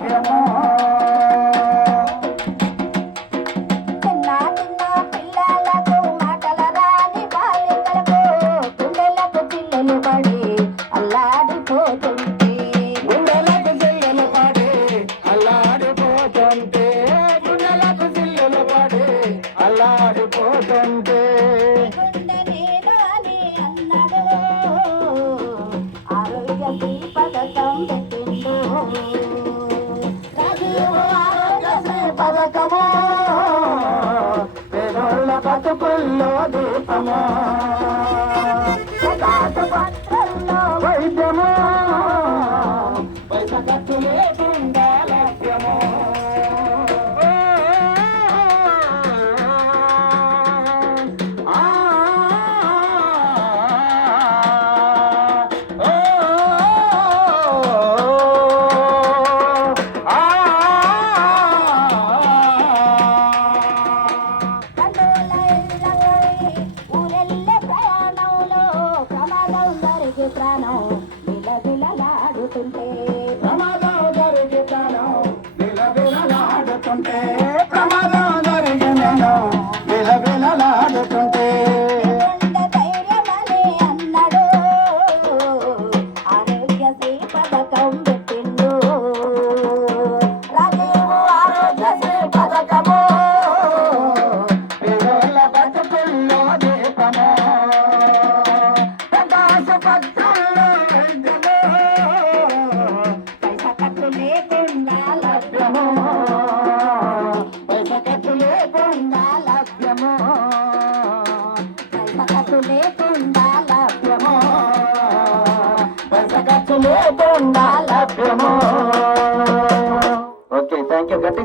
లభ్యము. చిన్న చిన్న పిల్లలకు మాటల రాని బాలికలకు గుండెలకు చిల్లెలు పడి అల్లాడిపోతుంటే, గుండెలకు చిల్లులు పడి అల్లాడిపోతుంటే, గుండెలకు చిల్లులు పడి అల్లాడిపోతుంటే, గుండె మీద అని అన్నాడు ఆరోగ్యశ్రీ పథకం పెట్టిండు. రాజీవ్ ఆరోగ్యశ్రీ పథకము పేదోళ్ళ బతుకుల్లో దీపము. పత్రంలో వైద్యము పైస ఖర్చు లేకుండా లభ్యము. ఊరెళ్ళే ప్రయాణంలో ప్రమాదం జరిగి ప్రాణం విలవిలలాడుతుంటే, ప్రమాదం జరిగి ప్రాణం విలవిలలాడుతుంటే, ప్రమాదం జరిగి నేను విలవిలలాడుతుంటే, గుండె ధైర్యమని అన్నాడు ఆరోగ్యశ్రీ పథకం పెట్టిండు. రాజీవ్ ఆరోగ్యశ్రీ పథకము పేదోళ్ళ బతుకుల్లో దీపము. ఆసుపత్రుల్లో వైద్యము పైస ఖర్చు లేకుండా లభ్యము. పైస ఖర్చు లేకుండా లభ్యము. పైస ఖర్చు లేకుండా లభ్యము. పైస ఖర్చు లేకుండా లభ్యము. Okay, thank you. గట్టి